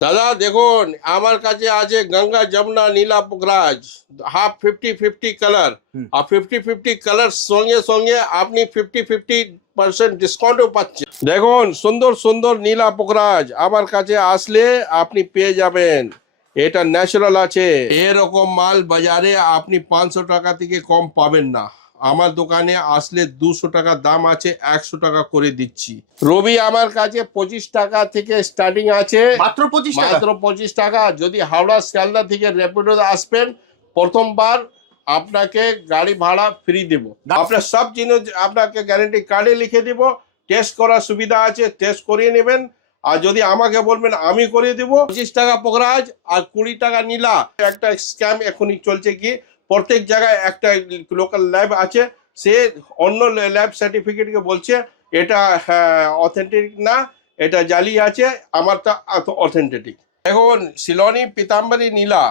দাদা দেখুন আমার কাছে আছে গঙ্গা যমুনা নীলা পুখরাজ হাফ 50-50 কালার আর 50-50 কালার সঙ্গে সঙ্গে আপনি 50-50% ডিসকাউন্টও পাচ্ছেন। দেখুন সুন্দর সুন্দর নীলা পুখরাজ আমার কাছে আসলে আপনি পেয়ে যাবেন। এটা ন্যাচারাল আছে, এরকম মাল বাজারে আপনি 500 টাকা থেকে কম পাবেন না। আমার দোকানে আসলে 200 টাকা দাম আছে, 100 টাকা করে দিচ্ছি। রবি আমার কাছে 25 টাকা থেকে স্টার্টিং আছে, মাত্র 25 টাকা। মাত্র 25 টাকা। যদি হাওড়া শিয়ালদা থেকে র্যাপিডো আসবেন প্রথমবার আপনাকে গাড়ি ভাড়া ফ্রি দেব। আপনার সব জিনিস আপনাকে গ্যারেন্টি কার্ডে লিখে দিব। টেস্ট করার সুবিধা আছে, টেস্ট করিয়ে নেবেন। আর যদি আমাকে বলবেন আমি করে দেবো। 25 টাকা পোখরাজ আর 20 টাকা নীলা। একটা স্ক্যাম এখনই চলছে কি প্রত্যেক জায়গায় একটা লোকাল ল্যাব আছে, সে অন্য ল্যাব সার্টিফিকেটকে বলছে এটা অথেন্টিক না, এটা জালি আছে, আমারটা অথেন্টিক। এখন শিলনি পিতাম্বরী নীলা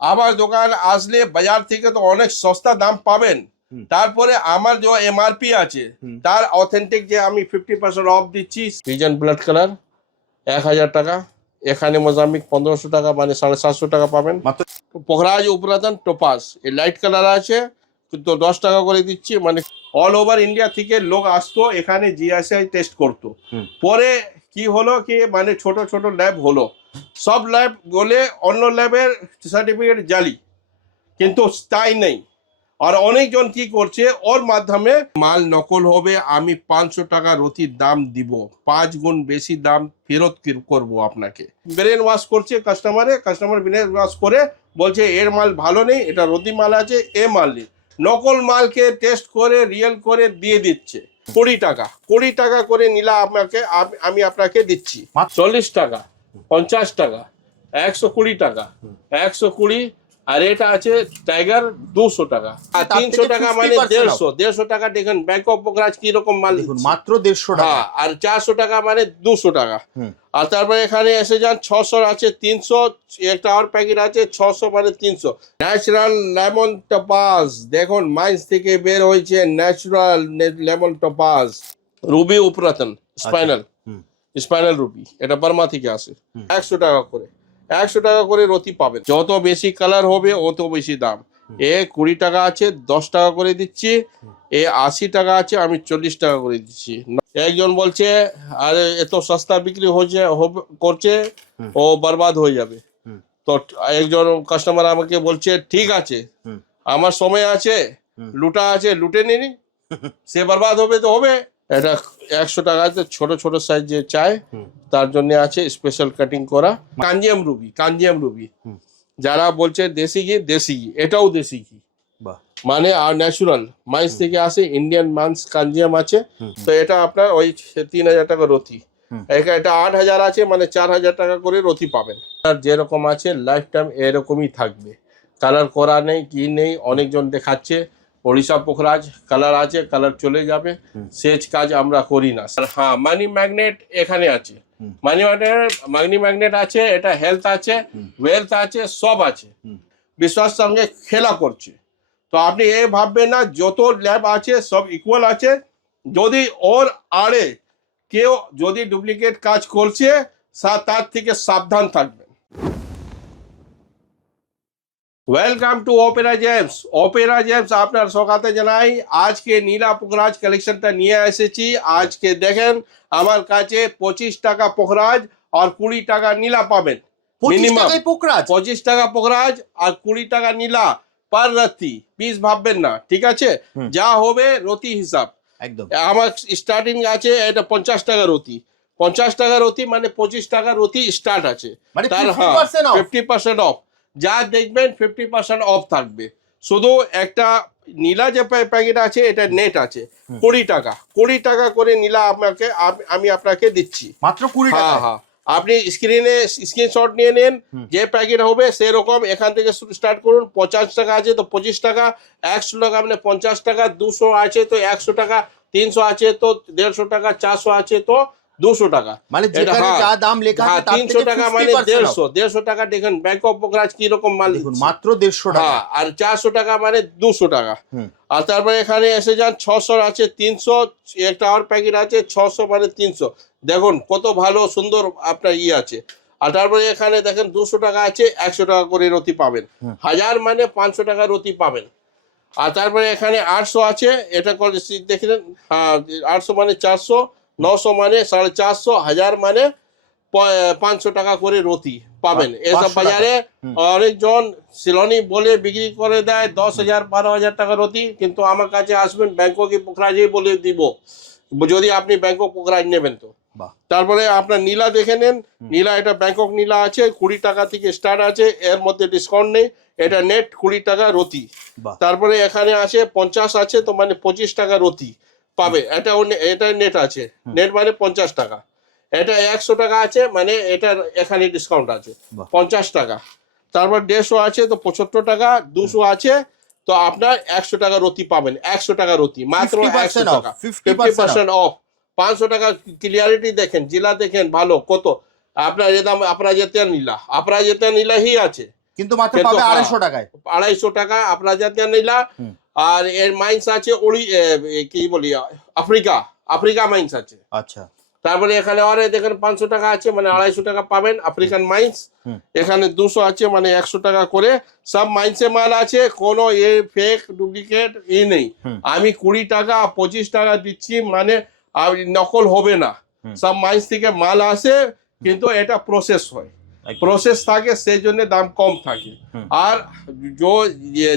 আমার দোকান আসলে বাজার থেকে তো অনেক সস্তা দাম পাবেন। তারপরে আমার যে এমআরপি আছে তার অথেন্টিক যে আমি 50% অফ দিচ্ছি। পিজন ব্লাড কালার 1000 টাকা, এখানে মোজাম্বিক 1500 টাকা, মানে 750 টাকা পাবেন। পোখরাজ উপরাতন টোপাস এই লাইট কালার আছে, কিন্তু 10 টাকা করে দিচ্ছি। মানে অল ওভার ইন্ডিয়া থেকে লোক আসতো এখানে জিআইএসআই টেস্ট করতো। পরে কি হলো কি মানে ছোট ছোট ল্যাব হলো, সব ল্যাব বলে অন্য ল্যাবের সার্টিফিকেট জালি, কিন্তু তাই নেই। আর অনেকজন কি করছে ওর মাধ্যমে মাল নকল হবে। আমি 500 টাকা রতির দাম দিব, 5 গুণ বেশি দাম ফেরত করবো আপনাকে। ব্রেন ওয়াশ করছে কাস্টমার ব্রেন ওয়াশ করে বলছে এর মাল ভালো নেই, এটা রতি মাল আছে, এ মাল নেই। নকল মালকে টেস্ট করে রিয়েল করে দিয়ে দিচ্ছে। 20 টাকা করে নিলা আপনাকে আমি আপনাকে দিচ্ছি 40 টাকা, 50 টাকা, 120 টাকা, 120। আর এটা আছে টাইগার 200 টাকা, আর 300 টাকা মানে 150 টাকা। দেখেন ব্যাংক অফ পোখরাজ কি রকম মাল মাত্র 150 টাকা। আর 400 টাকা মানে 200 টাকা। আর তারপরে এখানে এসে যান 600 আছে, 300, একটা আর প্যাকেট আছে 600 মানে 300। ন্যাচারাল লেমন টপাস দেখুন মাইন্স থেকে বের হয়েছে, ন্যাচারাল লেমন টপাস। রুবি উপরাতন স্পাইনাল রুবি, এটা বার্মা থেকে আসে। 100 টাকা করে, 100 টাকা করে রতি পাবেন। যত বেশি কালার হবে অত বেশি দাম। এ 20 টাকা আছে, 10 টাকা করে দিচ্ছি। এ 80 টাকা আছে, আমি 40 টাকা করে দিচ্ছি। একজন বলছে আরে এত সস্তা বিক্রি করছে, ও বরবাদ হয়ে যাবে। তো একজন কাস্টমার আমাকে বলছে ঠিক আছে আমার সময় আছে, লুটা আছে, লুটে নিনি, সে বরবাদ হবে তো হবে। এটা 100 টাকাতে ছোট ছোট সাইজ যে চায় তার জন্য আছে স্পেশাল কাটিং করা। কাঞ্জিয়াম রুবি যারা বলছে দেশি ঘি, এটাও দেশি ঘি, মানে আর ন্যাচুরাল মাইন্স থেকে আসে, ইন্ডিয়ান মান্স কাঞ্জিয়াম আছে। তো এটা আপনার ওই 3000 টাকা রতি। এটা 8000 আছে, মানে 4000 টাকা করে রতি পাবেন। আর যেরকম আছে লাইফ টাইম এরকমই থাকবে, কালার করা নেই কি নেই। অনেকজন দেখাচ্ছে ওড়িশা পোখরাজ কালার আছে, কালার চলে যাবে, সেচ কাজ আমরা করি না। হ্যাঁ মানি ম্যাগনেট এখানে আছে, মানি ম্যাগনেট আছে, এটা হেলথ আছে, ওয়েলথ আছে, সব আছে। বিশ্বাস সঙ্গে খেলা করছে। তো আপনি এ ভাববেন না যত ল্যাব আছে সব ইকুয়াল আছে। যদি ওর আড়ে কেউ যদি ডুপ্লিকেট কাজ করছে তার থেকে সাবধান থাকবেন। Welcome to Opera James. আপনার সকাতে জানাই আজকে নীলা পোখরাজ কালেকশনটা নিয়ে এসেছি। আজকে দেখেন আমার কাছে 25 টাকা পোখরাজ আর 20 টাকা নীলা পাবেন। মিনিমাম 25 টাকা পোখরাজ আর 20 টাকা নীলা পার রাতি। পিস ভাববেন না, ঠিক আছে? যা হবে রতি হিসাব একদম। আমার স্টার্টিং আছে এটা 50 টাকা রতি, 50 টাকা রতি মানে 25 টাকা রতি স্টার্ট আছে। তার 50% অফ, যা দেখবেন 50% অফ থাকবে। শুধু একটা নীলা যে প্যাকেট আছে এটা নেট আছে 20 টাকা করে নীলা আমি আপনাকে দিচ্ছি মাত্র 20 টাকা। হ্যাঁ, আপনি স্ক্রিনশট নিয়ে নেন, যে প্যাকেট হবে সেরকম এখান থেকে স্টার্ট করুন। 50 টাকা আছে তো 25 টাকা, 100 টাকা মানে 50 টাকা, 200 আছে তো 100 টাকা, 300 আছে তো 150 টাকা, 400 আছে তো 200 টাকা, মানে যেখানে যা দাম লেখা আছে তার 300 টাকা মানে 150 টাকা। দেখেন ব্যাংক অফ পোখরাজ কি রকম মাল দেখুন, মাত্র 150 টাকা। আর 400 টাকা মানে 200 টাকা। আর তারপরে এখানে এসে যান 600 আছে, 300, একটা আর প্যাকেট আছে 600 মানে 300। দেখুন কত ভালো সুন্দর আপনার আছে। আর তারপরে এখানে দেখেন 200 টাকা আছে, 100 টাকা করে রতি পাবেন। 1000 মানে 500 টাকা রতি পাবেন। আর তারপরে এখানে 800 আছে, এটা করে দেখলেন, হ্যাঁ 800 মানে 400, 900 মানে 450, 1000 মানে 500 টাকা করে রতি পাবেন। এসব 500 বাজারে অনেকজন সিলনি বলে বিক্রি করে দেয় 10,000 12,000 টাকা রতি, কিন্তু আমার কাছে আসবেন ব্যাংককে পোখরাজে বলে দিব, যদি আপনি ব্যাংকক পোখরাজ নেবেন তো। বাহ। তারপরে আপনার নীলা দেখে নেন, নীলা এটা ব্যাংকক নীলা আছে, 20 টাকা থেকে স্টার্ট আছে, এর মধ্যে ডিসকাউন্ট নেই, এটা নেট 20 টাকা রতি। বাহ। তারপরে এখানে আছে 50 আছে, তো মানে 25 টাকা রতি পাবে, এটা নেট আছে, নেট মানে 50 টাকা। এটা 100 টাকা আছে, মানে এটার এখানে ডিসকাউন্ট আছে বাহ। 50 টাকা। তারপর 150 আছে তো 75 টাকা, 200 আছে তো আপনার 100 টাকা রতি পাবেন, 100 টাকা রতি মাত্র 100 টাকা, 50% অফ। 500 টাকা ক্লিয়ারিটি দেখেন, জেলা দেখেন ভালো কত। আপনার যেটা অপরাজিতা নীলা, অপরাজিতা নীলা হি আছে, কিন্তু মাত্র পাবে 250 টাকায়। 250 টাকা অপরাজিতা নীলা। আর এর মাইন্স আছে কি বলি আফ্রিকা মাইন্স আছে। আচ্ছা। তারপরে এখানে আর দেখেন 500 টাকা আছে, মানে 250 টাকা পাবেন আফ্রিকান মাইন্স। এখানে 200 আছে, মানে 100 টাকা করে। সব মাইন্সে মাল আছে, কোনো ফেক ডুপ্লিকেট নেই। আমি 20 টাকা 25 টাকা দিচ্ছি, মানে নকল হবে না। সব মাইন্স থেকে মাল আসে, কিন্তু এটা প্রসেস হয়, প্রসেস থাকে, সেই জন্য দাম কম থাকে। আর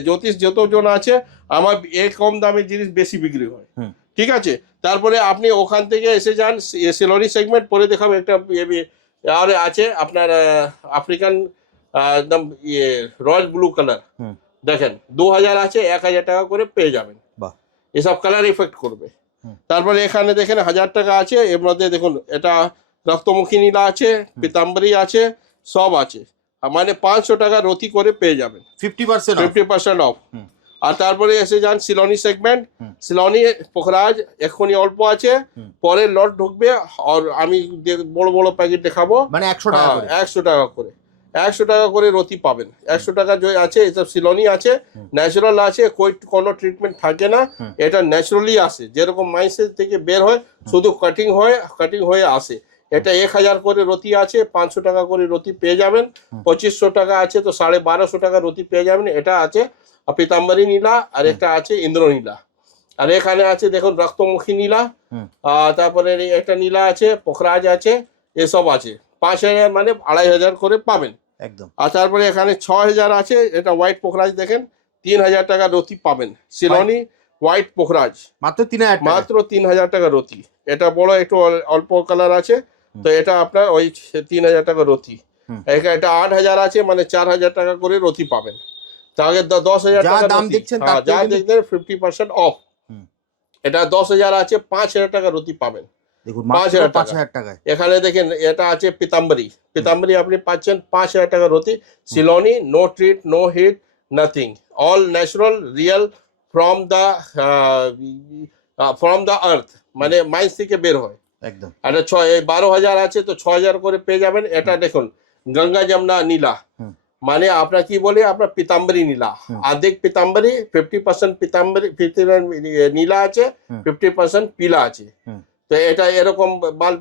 জ্যোতিষ যতজন আছে, আমার এই কম দামের জিনিস বেশি বিক্রি হয়, ঠিক আছে। তারপরে আপনি ওখান থেকে এসে যান সিলনি সেগমেন্ট, পরে দেখাবো একটা আর আছে আপনার আফ্রিকান একদম রয়্যাল ব্লু কালার, দেখেন 2000 আছে, 1000 টাকা করে পেয়ে যাবেন। এসব কালার ইফেক্ট করবে। তারপরে এখানে দেখেন 1000 টাকা আছে, এর মধ্যে দেখুন এটা রক্তমুখী নীলা আছে, পিতাম্বরী আছে, সব আছে, মানে 500 টাকা রতি করে পেয়ে যাবেন, 50% অফ। আর তারপরে এসে যান সিলনি সেগমেন্ট, সিলনি পোখরাজ এখনই অল্প আছে, পরে লট ঢুকবে, আর আমি বড় বড় প্যাকেট দেখাবো, মানে 100 টাকা করে, 100 টাকা করে, 100 টাকা করে রতি পাবেন। 100 টাকা যে আছে, এসব সিলনি আছে, ন্যাচারাল আছে, কোনো ট্রিটমেন্ট থাকে না, এটা ন্যাচারালি আসে, যেরকম মাইন্সের থেকে বের হয়, শুধু কাটিং হয়ে আসে। এটা 1000 করে রতি আছে, 500 টাকা করে রতি পেয়ে যাবেন। 2500 টাকা আছে, তো 1250 টাকা রতি পেয়ে যাবেন। এটা আছে পিতাম্বরী নীলা, আর একটা আছে ইন্দ্র নীলা। আর এখানে আছে দেখুন রক্তমুখী নীলা, তারপরে একটা নীলা আছে, পোখরাজ আছে, এসব আছে। 5000 মানে 2500 করে পাবেন একদম। আর তারপরে এখানে 6000 আছে, এটা হোয়াইট পোখরাজ দেখেন, 3000 টাকা রতি পাবেন। সিলনি হোয়াইট পোখরাজ মাত্র 3000 টাকা, মাত্র 3000 টাকা রতি। এটা বড় একটু অল্প কালার আছে, তো এটা আপনার ওই 3000 টাকা রতি। এটা 8000 আছে, মানে 4000 টাকা করে রতি পাবেন। তাহলে 10,000 টাকা দাম দেখছেন, যা দেখবেন 50% অফ। এটা 10,000 আছে, 5000 টাকা রতি পাবেন, দেখুন 5000 টাকায়। এখানে দেখেন এটা আছে পিতাম্বরী আপনি পাচ্ছেন 5000 টাকা রতি। সিলনি no treat, no heat, nothing, all natural, real from the earth, মানে মাইন্স থেকে বের হয় একদম। আর 12,000 আছে, তো 6000 করে পেয়ে যাবেন। এটা দেখুন গঙ্গা যমুনা নীলা, মানে আপনার কি বলে আপনার পিতাম্বরী নীলা, আর্ধেক পিতাম্বরী, 50% পিতাম্বরী নীলা আছে, 50% পিলা আছে। তো এটা এরকম মাল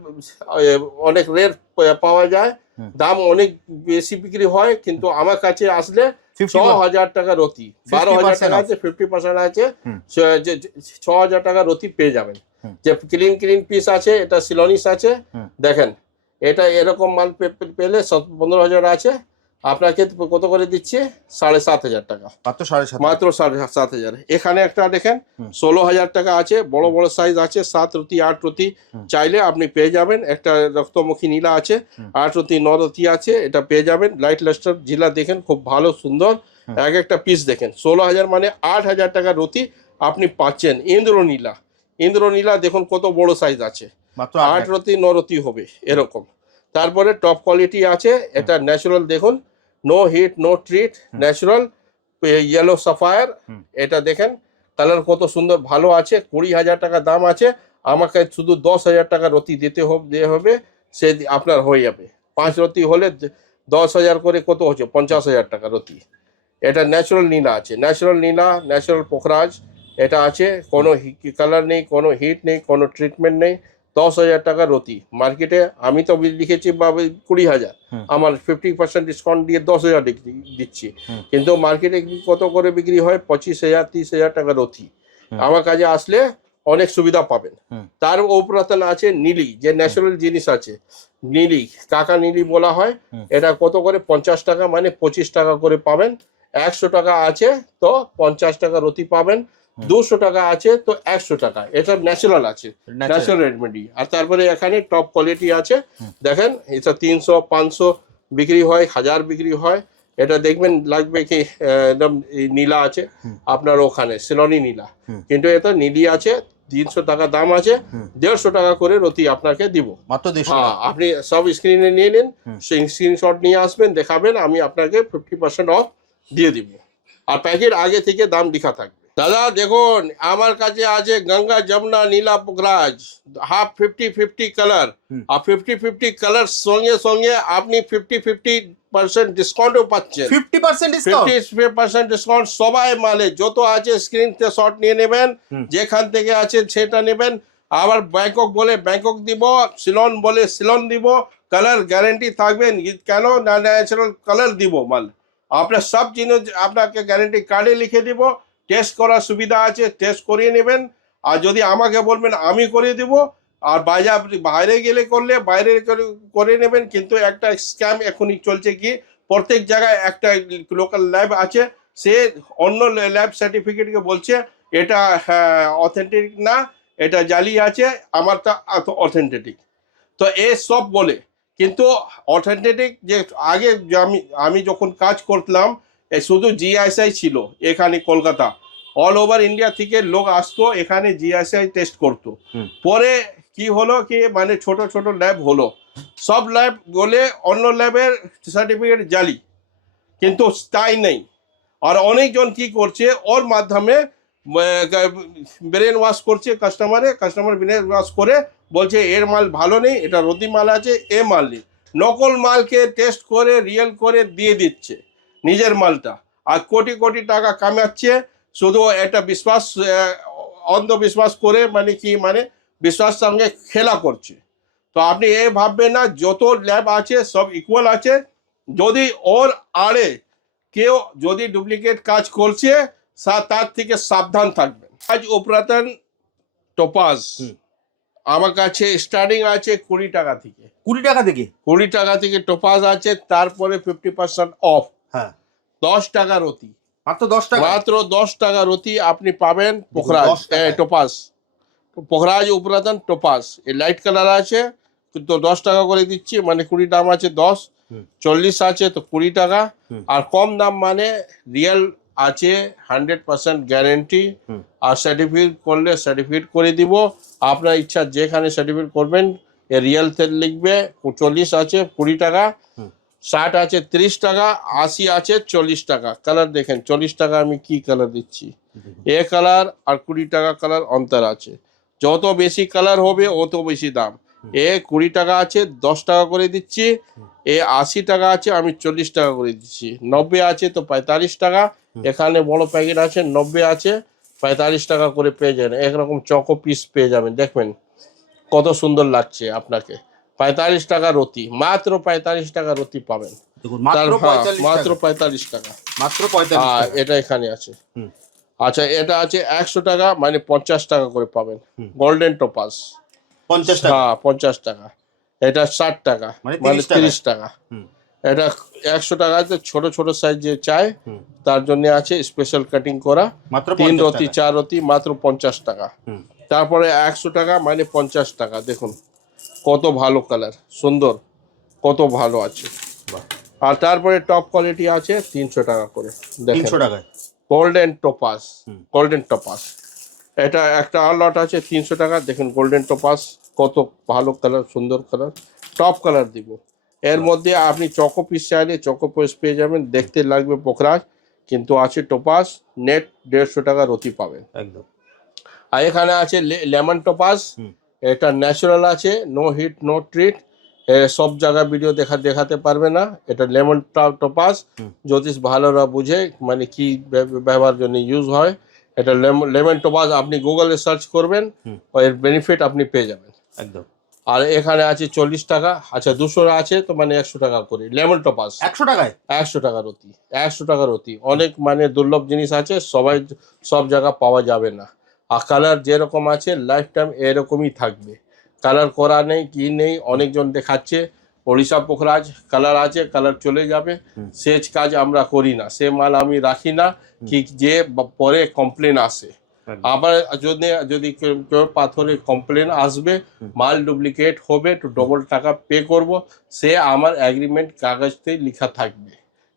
অনেক রেট পাওয়া যায়, দাম অনেক বেশি বিক্রি হয়, কিন্তু আমার কাছে আসলে 6000 টাকা রতি, 12,000 টাকা আছে, 50% আছে, 6000 টাকা রতি পেয়ে যাবেন। যে ক্লিন পিস আছে, এটা সিলনিস আছে, দেখেন এটা এরকম মাল পেলে 15,000 আছে, আপনাকে কত করে দিচ্ছে 7,500 টাকা, মাত্র 7,500। এখানে একটা দেখেন 16,000 টাকা আছে, বড় বড় সাইজ আছে, 7 রতি 8 রতি চাইলে আপনি পেয়ে যাবেন। একটা রক্তমুখী নীলা আছে, 8 রতি 9 রতি আছে, এটা পেয়ে যাবেন। লাইট লাস্টার জিলা দেখেন খুব ভালো সুন্দর, এক একটা পিস দেখেন। 16,000 মানে 8,000 টাকা রতি আপনি পাচ্ছেন। ইন্দ্র নীলা দেখুন কত বড় সাইজ আছে, 8 রতি 9 রতি হবে এরকম। তারপরে টপ কোয়ালিটি আছে, এটা ন্যাচারাল দেখুন, no heat no treat, natural yellow sapphire. এটা দেখেন কালার কত সুন্দর ভালো আছে, 20,000 টাকা দাম আছে। আমাকে শুধু 10,000 টাকা রতি দিতে হবে, সে আপনার হয়ে যাবে। 5 রতি হলে 10,000 করে কত হচ্ছে 50,000 টাকা রতি। এটা ন্যাচারাল নীলা আছে, ন্যাচারাল পোখরাজ এটা আছে, কোনো কালার নেই, কোনো হিট নেই, কোনো ট্রিটমেন্ট নেই, 10,000 টাকা রতি। মার্কেটে আমি তো লিখেছি 20,000, আমার 50% ডিসকাউন্ট দিয়ে 10,000 দিচ্ছি, কিন্তু মার্কেটে কত করে বিক্রি হয়? 25,000 30,000 টাকা রতি। আমার কাছে আসলে অনেক সুবিধা পাবেন। তার উপরাতন আছে নীলি, যে ন্যাচারাল জিনিস আছে, নীলি কাকা নীলি বলা হয়। এটা কত করে? 50 টাকা, মানে 25 টাকা করে পাবেন। 100 টাকা আছে তো 50 টাকা রতি পাবেন। 200 টাকা আছে তো 100 টাকা। এটা ন্যাচারাল আছে, ন্যাচারাল রেডমেডি। আর তারপরে এখানে টপ কোয়ালিটি আছে, দেখেন এটা 300 500 বিক্রি হয়, 1000 বিক্রি হয়। এটা দেখবেন লাগবে কি একদম নীলা আছে আপনার ওখানে, সিলনি নীলা, কিন্তু এটা নীলি আছে। 300 টাকা দাম আছে, 150 টাকা করে রতি আপনাকে দিব মাত্র 150 হ্যাঁ, টাকা। আপনি সব স্ক্রিনে নিয়ে নিন, স্ক্রিনশট নিয়ে আসবেন, দেখাবেন, আমি আপনাকে 50% অফ দিয়ে দিব। আর প্যাকেট আগে থেকে দাম লেখা থাকবে। দাদা দেখুন, আমার কাছে আছে গঙ্গা যমুনা নীলা পুখরাজ, হাফ 50-50 কালার। আর 50-50 কালার সঙ্গে সঙ্গে আপনি 50% ডিসকাউন্টও পাচ্ছেন। 50% ডিসকাউন্ট? 50% ডিসকাউন্ট সবাই মালে যত আছে স্ক্রিনতে শট নিয়ে নেবেন, যেখান থেকে আছে সেটা নেবেন। আবার ব্যাংকক বলে ব্যাংকক দিব, সিলন বলে সিলন দিব, কালার গ্যারেন্টি থাকবে। কেন না, ন্যাচারাল কালার দিব মাল। আপনার সব জিনিস আপনাকে গ্যারেন্টি কার্ডে লিখে দিব। টেস্ট করার সুবিধা আছে, টেস্ট করিয়ে নেবেন। আর যদি আমাকে বলবেন আমি করে দিব, আর বাইরে গেলে করলে বাইরে করে নেবেন। কিন্তু একটা স্ক্যাম এখনই চলছে কি, প্রত্যেক জায়গায় একটা লোকাল ল্যাব আছে, সে অন্য ল্যাব সার্টিফিকেটকে বলছে এটা অথেন্টিক না, এটা জালি আছে, আমারটা অথেন্টিক। তো এ সব বলে, কিন্তু অথেন্টিক যে আগে আমি যখন কাজ করতাম, শুধু জিআইএসআই ছিল এখানে কলকাতা, অল ওভার ইন্ডিয়া থেকে লোক আসতো এখানে জিআইএসআই টেস্ট করতো। পরে কি হলো কি, মানে ছোট ছোট ল্যাব হলো, সব ল্যাব বলে অন্য ল্যাবের সার্টিফিকেট জালি, কিন্তু তাই নেই। আর অনেকজন কি করছে, ওর মাধ্যমে ব্রেন ওয়াশ করছে কাস্টমার ব্রেন ওয়াশ করে বলছে এর মাল ভালো নেই, এটা রদি মাল আছে, এ মাল নেই। নকল মালকে টেস্ট করে রিয়েল করে দিয়ে দিচ্ছে নিজের মালটা, আর কোটি কোটি টাকা কামাচ্ছে। শুধু একটা বিশ্বাস, অন্ধবিশ্বাস করে, মানে কি, মানে বিশ্বাস সঙ্গে খেলা করছে। তো আপনি এ ভাববেন না যত ল্যাব আছে সব ইকুয়াল আছে। যদি ওর আড়ে কেউ যদি ডুপ্লিকেট কাজ করছে, তার থেকে সাবধান থাকবেন। আজ উপরাতন টোপাজ আমার কাছে স্টার্টিং আছে 20 টাকা থেকে। 20 টাকা থেকে? 20 টাকা থেকে টোপাজ আছে, তারপরে 50% অফ। হ্যাঁ, 10 টাকা রতি, মাত্র 10 টাকা? মাত্র 10 টাকা রতি আপনি পাবেন পোখরাজ টোপাজ। পোখরাজ উপরাতন টোপাজ, এই লাইট কালার আছে, কিন্তু 10 টাকা করে দিচ্ছি, মানে 20 দাম আছে 10, 40 আছে তো 20 টাকা। আর কম দাম মানে রিয়েল আছে, 100% গ্যারেন্টি। আর সার্টিফিকেট করলে সার্টিফিকেট করে দিব, আপনার ইচ্ছা যেখানে সার্টিফিকেট করবেন। এ রিয়েল তেল লিখবে, 40 আছে 20 টাকা, 60 আছে 30 টাকা, 80 আছে 40 টাকা। কালার দেখেন, 40 টাকা আমি কি কালার দিচ্ছি, এ কালার আর 20 টাকা কালার অন্তর আছে। যত বেশি কালার হবে অত বেশি দাম। এ 20 টাকা আছে 10 টাকা করে দিচ্ছি, এ 80 টাকা আছে আমি 40 টাকা করে দিচ্ছি, 90 আছে তো 45 টাকা। এখানে বড় প্যাকেট আছে 90 আছে, 45 টাকা করে পেয়ে যাবেন। একরকম চকো পিস পেয়ে যাবেন, দেখবেন কত সুন্দর লাগছে আপনাকে। 45 টাকা রতি, মাত্র 45 টাকা রতি পাবেন। দেখুন, মাত্র 45 মাত্র টাকা। 45 টাকা, মাত্র 45 টাকা। এটা এখানে আছে। আচ্ছা, এটা আছে 100 টাকা, মানে 50 টাকা করে পাবেন। গোল্ডেন টোপাস 50 টাকা? হ্যাঁ, 50 টাকা। এটা 60 টাকা, মানে 30 টাকা। এটা 100 টাকা আছে, ছোট ছোট সাইজ যে চাই তার জন্য আছে স্পেশাল কাটিং করা, মাত্র 3 50 রতি টাকা। 4 রতি, মাত্র 50 টাকা। তারপরে 100 টাকা, মানে 50 টাকা। দেখুন কত ভালো কালার, সুন্দর, কত ভালো আছে। আর তারপরে টপ কোয়ালিটি আছে 300 টাকা করে, দেখেন 300 টাকায় গোল্ডেন টোপাস। গোল্ডেন টোপাস এটা একটা লট আছে 300 টাকা। দেখুন গোল্ডেন টোপাস কত ভালো কালার, সুন্দর কালার, টপ কালার দিব। এর মধ্যে আপনি চকো পিস চাইলে চকো পিস পেয়ে যাবেন, দেখতে লাগবে পোখরাজ, কিন্তু আছে টোপাস। নেট 150 টাকা রতি পাবেন একদম। আর এখানে আছে লেমন টোপাস, এটা ন্যাচারাল আছে, নো হিট নো ট্রিট। সব জায়গায় ভিডিও দেখাতে পারবে না। এটা লেমন টোপাস, জ্যোতিষ ভালোরা বুঝে মানে কি ব্যবহার জন্য ইউজ হয়। এটা লেমন টোপাস আপনি গুগলে সার্চ করবেন, এর বেনিফিট আপনি পেয়ে যাবেন। একদম। আর এখানে আছে 40 টাকা। আচ্ছা 200 আছে তো মানে 100 টাকা করে লেমন টপাস 100 টাকায়? 100 টাকার অতি, 100 টাকার অতি। অনেক মানে দুর্লভ জিনিস আছে, সবাই সব জায়গা পাওয়া যাবে না। আর কালার যেরকম আছে লাইফ টাইম এরকমই থাকবে, কালার করা নেই কি নেই। অনেকজন দেখাচ্ছে ওড়িশা পোখরাজ কালার আছে, কালার চলে যাবে, সেচ কাজ আমরা করি না, সে মাল আমি রাখি না কি যে পরে কমপ্লেন আসে। আবার যদি কেউ পাথরে কমপ্লেন আসবে, মাল ডুপ্লিকেট হবে তো ডবল টাকা পে করব, সে আমার এগ্রিমেন্ট কাগজতে লেখা থাকবে,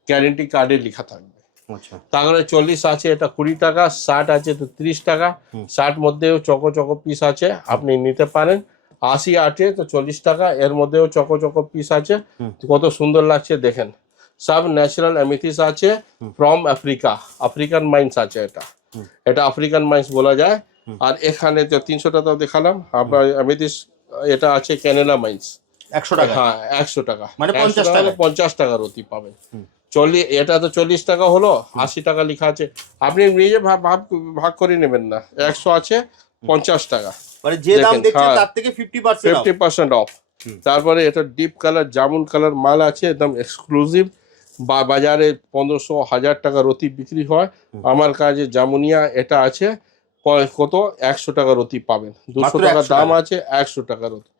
গ্যারেন্টি কার্ডে লেখা থাকবে। আচ্ছা। তাহলে 40 আছে এটা 20 টাকা, 60 আছে তো 30 টাকা, 60 মধ্যেও চকো চকো পিস আছে আপনি নিতে পারেন। 80 আছে তো 40 টাকা, এর মধ্যেও চকো চকো পিস আছে, কত সুন্দর লাগছে দেখেন। সব ন্যাচারাল অ্যামেথিস আছে ফ্রম আফ্রিকা, আফ্রিকান মাইন্স আছে, এটা আফ্রিকান মাইন্স বলা যায়। আর এখানে যে 300 টাকা দেখালাম আপনার অ্যামেথিস, এটা আছে ক্যানাডা মাইন্স 100 টাকা? হ্যাঁ 100 টাকা, মানে 50 টাকা। 50 টাকার অতি পাবেন। 40 এটা তো 40 টাকা হলো, 80 টাকা লেখা আছে, আপনি নিজে ভাগ করে নেবেন না। 100 আছে 50 টাকা, মানে যে দাম দেখেন, দেখছেন হ্যাঁ, তার থেকে 50% অফ। 50% অফ। তারপরে এটা ডিপ কালার জামুন কালার মাল আছে, একদম এক্সক্লুসিভ। বাজারে 1500 1000 টাকার অতি বিক্রি হয়, আমার কাছে জামুনিয়া এটা আছে কত 100 টাকার অতি পাবেন। 200 মাত্র টাকা 100 দাম টাকা। আছে, 100 টাকার অতি।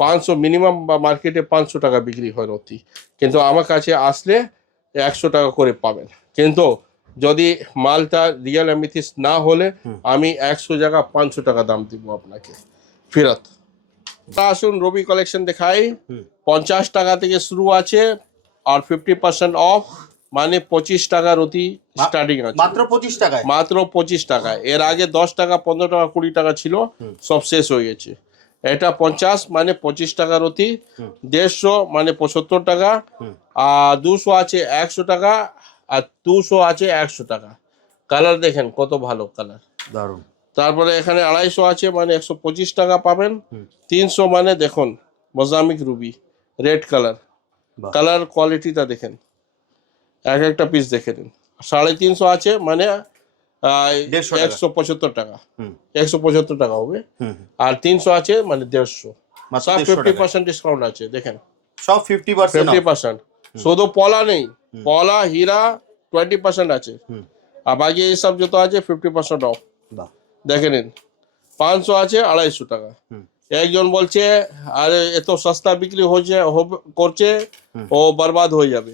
500 মিনিমাম, বা মার্কেটে 500 টাকা বিক্রি হয় অতি, কিন্তু আমার কাছে আসলে 100 টাকা করে পাবেন। কিন্তু যদি মালটা রিয়েল অ্যামেথিস না হলে আমি 100 জায়গা 500 টাকা দাম দিব আপনাকে ফেরত। আসুন রবি কালেকশন দেখাই। 50 টাকা থেকে শুরু আছে আর 50% অফ, মানে 25 টাকার অতি স্টার্টিং আছে, মাত্র 25 টাকায়? মাত্র 25 টাকা। এর আগে 10 টাকা 15 টাকা 20 টাকা ছিল, সব শেষ হয়ে গেছে। এটা 50 মানে 25 টাকার অতি, 150 মানে 75 টাকা, আর 200 আছে 100 টাকা, আর 200 আছে 100 টাকা। কালার দেখেন কত ভালো কালার, দারুণ। তারপরে এখানে 250 আছে মানে 125 টাকা পাবেন। 300 মানে দেখুন মোজামিক রুবি রেড কালার, বাহ। কালার কোয়ালিটিটা দেখেন, এক একটা পিস দেখে নিন। 350 আছে মানে 150 টাকা। 175 টাকা, 175 টাকা হবে। আর 300 আছে মানে 150, মাত্র সব 150 টাকা। 50% ডিসকাউন্ট আছে দেখেন, সব 50% অফ। 50%। শুধু পলা নেই, পলা হীরা 20% আছে, আর বাকি এইসব যত আছে 50% অফ। বাহ। দেখে নিন 500 আছে 250 টাকা। একজন বলছে আরে এত সস্তা বিক্রি হচ্ছে করছে, ও বরবাদ হয়ে যাবে।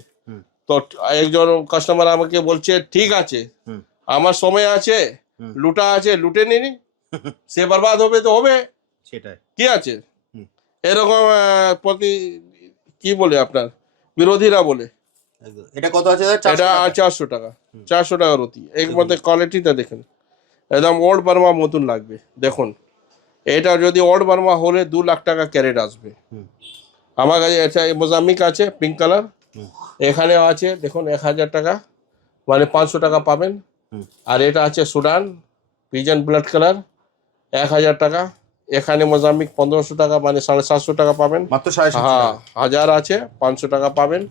তো একজন কাস্টমার আমাকে বলছে ঠিক আছে আমার সময় আছে, লুটা আছে লুটে নিনি, সে বরবাদ হবে তো হবে, সেটাই। কি আছে এরকম প্রতি কি বলে আপনার বিরোধীরা বলে। একদম। এটা কত আছে দাদা? 400 এটা টাকা? 400 টাকা, 400 টাকার অতি। এর মধ্যে কোয়ালিটিটা দেখেন, একদম ওল্ড বার্মা মতন লাগবে দেখুন। এটা যদি ওল্ড বার্মা হলে 2 লাখ টাকা ক্যারেট আসবে। আমার কাছে এটা মোজামিক আছে পিঙ্ক কালার, এখানে আছে দেখুন 1000 টাকা মানে 500 টাকা পাবেন। আর এটা আছে সুডান পিজন ব্লাড কালার 1000 টাকা, এখানে মোজামিক 1500 টাকা মানে 750 টাকা পাবেন। মাত্র 750 হ্যাঁ টাকা। 1000 আছে 500 টাকা পাবেন।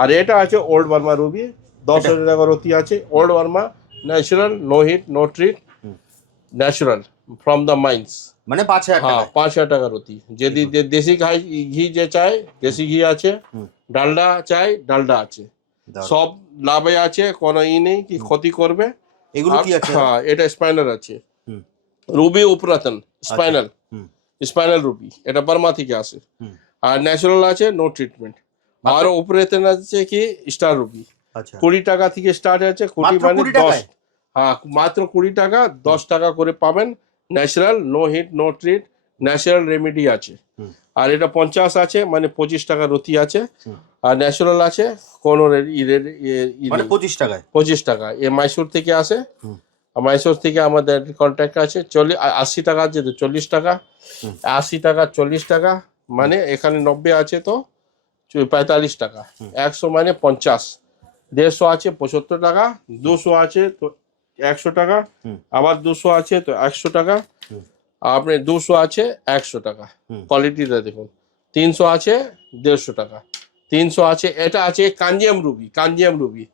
আর এটা আছে ওল্ড বার্মা রুবি 10,000 টাকার অতি আছে, old Burma natural, no heat no treat, natural from the mines. মানে 5000 হ্যাঁ টাকা। 5000 টাকার অতি। যদি দেশি ঘি যে চায় দেশি ঘি আছে, ডালডা চাই ডালডা আছে, দারুণ। সব লাভে আছে, কোনো নেই কি ক্ষতি করবে। এগুলো কি আছে? হ্যাঁ এটা স্পাইনাল আছে, রুবি উপরাতন স্পাইনাল, স্পাইনাল রুবি, এটা বার্মা থেকে আসে। আর ন্যাচারাল আছে নো ট্রিটমেন্ট। আর উপরেতন আছে কি স্টার রুবি, আচ্ছা। 20 টাকা থেকে স্টার্ট আছে, 20 মাত্র মানে 20 টাকায়? 10। হ্যাঁ মাত্র 20 টাকা, 10 টাকা করে পাবেন। Natural no heat no treat, natural remedy আছে। আর এটা 50 আছে মানে 25 টাকার রতি আছে। আর ন্যাচারাল আছে কোনো মানে 25 টাকায়? 25 টাকা। এ মাইসোর থেকে আসে, মাইসোর থেকে আমাদের কন্ট্যাক্ট আছে। 80 টাকা আছে তো 40 টাকা, 80 টাকা 40 টাকা মানে এখানে 90 আছে তো 45 টাকা, 100 মানে 50, 150 আছে 75 টাকা, 200 আছে তো 100 টাকা, আবার 200 আছে তো 100 টাকা, আপনি 200 আছে 100 টাকা। কোয়ালিটিটা দেখুন। 300 আছে 150 টাকা, 300 আছে। এটা আছে কাঞ্জিয়াম রুবি, কাঞ্জিয়াম রুবি।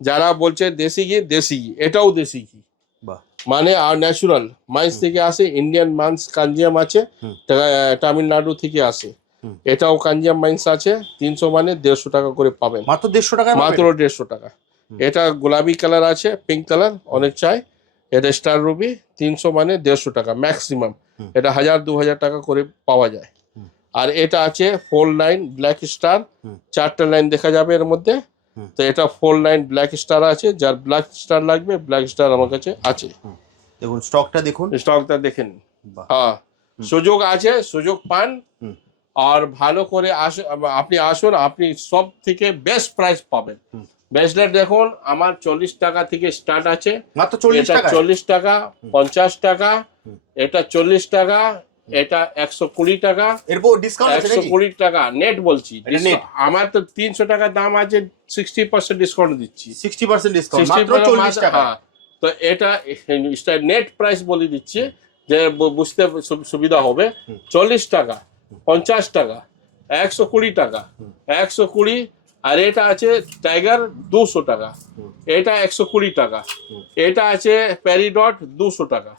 যারা বলছে দেশি ঘি, দেশি ঘি, এটাও দেশি ঘি। বাহ। মানে আর ন্যাচুরাল মাইন্স থেকে আসে, ইন্ডিয়ান মাইন্স কাঞ্জিয়াম আছে, তামিলনাড়ু থেকে আসে। এটাও কাঞ্জিয়াম মাইন্স আছে, 300 মানে 150 টাকা করে পাবেন, মাত্র 150 টাকা, মাত্র 150 টাকা। এটা গোলাপি কালার আছে, পিঙ্ক কালার অনেক চাই। এটা স্টার রুবি, 300 মানে 150 টাকা ম্যাক্সিমাম। এটা 1000-2000 টাকা করে পাওয়া যায়। আর এটা আছে 4 লাইন ব্ল্যাক স্টার, 4টা লাইন দেখা যাবে এর মধ্যে। তো এটা 4 লাইন ব্ল্যাক স্টার আছে, যার ব্ল্যাক স্টার লাগবে ব্ল্যাক স্টার আমার কাছে আছে। দেখুন স্টকটা দেখুন, স্টকটা দেখেন। হ্যাঁ, সুযোগ আছে, সুযোগ পান। আর ভালো করে আপনি আসুন, আপনি সব থেকে বেস্ট প্রাইস পাবেন। ব্রেসলেট দেখুন আমার 40 টাকা থেকে স্টার্ট আছে, মাত্র 40 টাকা। 40 টাকা, 50 টাকা, এটা 40 টাকা, এটা 120 টাকা, এরপর ডিসকাউন্ট আছে নাকি? 120 টাকা নেট বলছি। এটা net? আমার তো 300 টাকা দাম আছে, 60% ডিসকাউন্ট দিচ্ছি। 60% ডিসকাউন্ট, মাত্র 40 টাকা। হ্যাঁ, তো এটা নেট প্রাইস বলে দিচ্ছি যে বুঝতে সুবিধা হবে। 40 টাকা, 50 টাকা, 120 টাকা, 120। আর এটা আছে টাইগার 200 টাকা, এটা 120 টাকা। এটা আছে প্যারিডট 200 টাকা।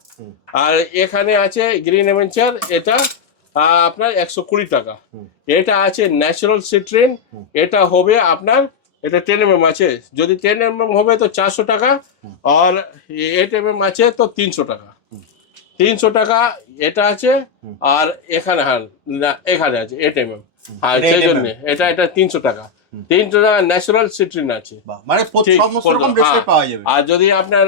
আর এখানে আছে গ্রিন অ্যাডভেঞ্চার, এটা আপনার 120 টাকা। এটা আছে ন্যাচারাল সিট্রিন, এটা হবে আপনার, এটা 10 mm আছে, যদি 10 mm হবে তো 400 টাকা। আর 8 mm আছে তো 300 টাকা। 300 টাকা এটা আছে। আর এখানে হ্যাঁ এখানে আছে 8 mm। আর সেই জন্য এটা 300 টাকা। 300 টাকা ন্যাচারাল সিট্রিন আছে, মানে সমস্ত রকম ব্রেসলেট পাওয়া যাবে। আর যদি আপনার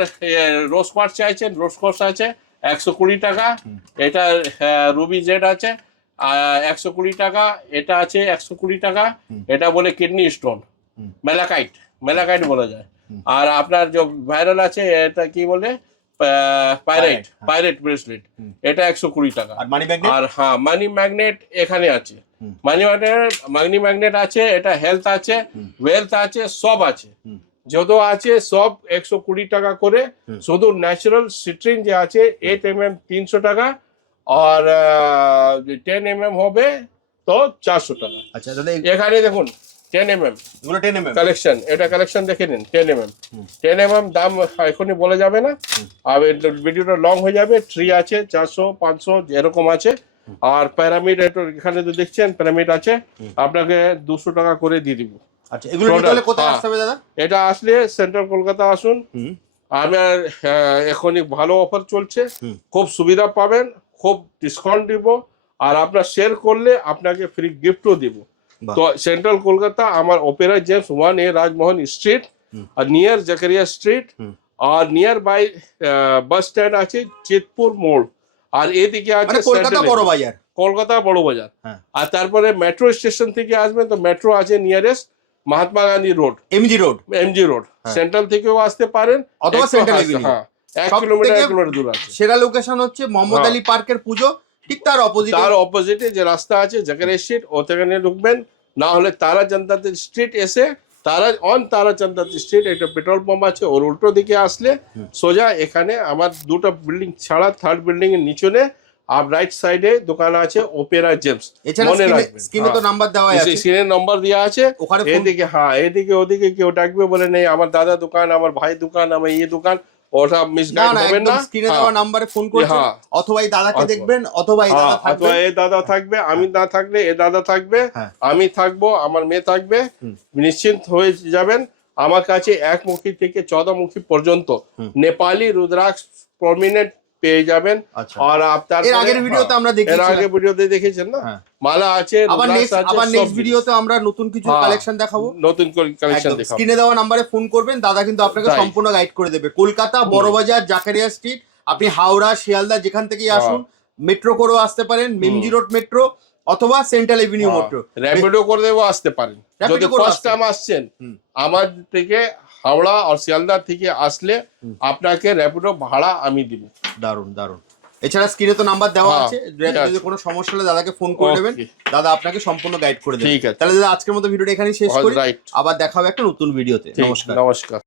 রোজ কোয়ার্টজ চাইছেন, রোজ কোয়ার্টজ আছে 120 টাকা। এটা রুবি জেড আছে 120 টাকা। এটা আছে 120 টাকা। এটা বলে কিডনি স্টোন, মেলাকাইট বলা যায়। আর আপনার যে ভাইরাল আছে এটা কি বলে, পাইরেট ব্রেসলেট, এটা 120 টাকা। আর হ্যাঁ মানি ম্যাগনেট এখানে আছে, মানি ম্যাগনেট আছে, এটা হেলথ আছে, ওয়েলথ আছে, সব আছে। যত আছে সব 120 টাকা করে। শুধু ন্যাচারাল সিট্রিন যে আছে 8 mm 300 টাকা। আর 10 mm হবে তো 400 টাকা। আচ্ছা দাদা, এখানে দেখুন 10 mm এগুলো 10 mm কালেকশন, এটা কালেকশন দেখে নিন। 10 mm 10 mm দাম এখনই বলা যাবে না, আর ভিডিওটা লং হয়ে যাবে। ট্রি আছে 400 500 এরকম আছে। আর প্যারামিড এখানে তো দেখছেন প্যারামিড আছে, আপনাকে 200 টাকা করে দিয়ে দিব। আচ্ছা, এগুলো নিতে হলে কোথায় আসতে হবে দাদা? এটা আসলে সেন্ট্রাল কলকাতা আসুন। আমার এখনই ভালো অফার চলছে, খুব সুবিধা পাবেন, খুব ডিসকাউন্ট দিব। আর আপনার শেয়ার করলে আপনাকে ফ্রি গিফটও দিব। তো সেন্ট্রাল কলকাতা আমার opera gems 1A Rajmohan street, আর নিয়ার জাকারিয়া স্ট্রিট, আর নিয়ার বাই বাস স্ট্যান্ড আছে চেতপুর মোড়। আর এদিকে আছে কলকাতা বড় বাজার, কলকাতা বড় বাজার। আর তারপরে মেট্রো স্টেশন থেকে আসবেন তো মেট্রো আছে nearest Mahatma Gandhi road, MG road. Central থেকেও আসতে পারেন, অথবা সেন্ট্রাল এভিনিউ। হ্যাঁ 1 কিলোমিটার দূর আছে। সেরা লোকেশন হচ্ছে মোহাম্মদ আলী পার্কের পুজো, ঠিক তার অপোজিটে যে রাস্তা আছে জাকারিয়া স্ট্রিট, ওখানে ঢুকবেন। না হলে তারাচন্দ্র স্ট্রিট এসে তারাচন্দ্র স্ট্রিট একটা পেট্রোল পাম্প আছে, ওর উল্টো দিকে আসলে সোজা এখানে আমার 2টা বিল্ডিং ছাড়া 3rd বিল্ডিং এর নিচনে আর রাইট সাইডে দোকান আছে অপেরা জেমস। মনে রাখবেন, স্ক্রিনে তো নাম্বার দেওয়া আছে, স্ক্রিনে নাম্বার দেওয়া আছে। এদিকে এদিকে ওদিকে কেউ ডাকবে বলে নেই আমার দাদা দোকান, আমার ভাই দোকান, আমার দোকান, ওটা মিসগাইড হবে না। স্ক্রিনে দেওয়া নম্বরে ফোন করবেন, অথবা এই দাদাকে দেখবেন, অথবা এই দাদা থাকবে, আমি না থাকলে এ দাদা থাকবে, আমি থাকবো, আমার মেয়ে থাকবে। নিশ্চিন্ত হয়ে যাবেন। আমার কাছে 1 মুখী থেকে 14 মুখী পর্যন্ত নেপালি রুদ্রাক্ষ প্রমিনেন্ট পেয়ে যাবেন। আর আপনার এর আগের ভিডিওতে আমরা দেখেছি, এর আগে ভিডিওতে দেখেছেন না, মালা আছে, আবার নেক্সট ভিডিওতে আমরা নতুন কিছু কালেকশন দেখাবো, নতুন কালেকশন দেখাবো। স্ক্রিনে দেওয়া নম্বরে ফোন করবেন, দাদা কিন্তু আপনাকে সম্পূর্ণ গাইড করে দেবে। কলকাতা বড়বাজার জাকারিয়া স্ট্রিট, আপনি হাওড়া শিয়ালদা যেখান থেকেই আসুন, মেট্রো করেও আসতে পারেন, এমজি রোড মেট্রো অথবা সেন্ট্রাল এভিনিউ মেট্রো, র্যাপিডো করে দেবো আসতে পারেন। যদি ফার্স্ট টাইম আসছেন আমার থেকে হাওড়া আর শিয়ালদা থেকে আসলে আপনাকে র্যাপিডো ভাড়া আমি দিব। দারুন। এছাড়া স্ক্রিনে তো নাম্বার দেওয়া আছে, যদি কোনো সমস্যা হলে দাদাকে ফোন করে নেবেন, দাদা আপনাকে সম্পূর্ণ গাইড করে দেবে। তাহলে দাদা আজকের মতো ভিডিওটা এখানেই শেষ করি, আবার দেখা হবে একটা নতুন ভিডিওতে। নমস্কার।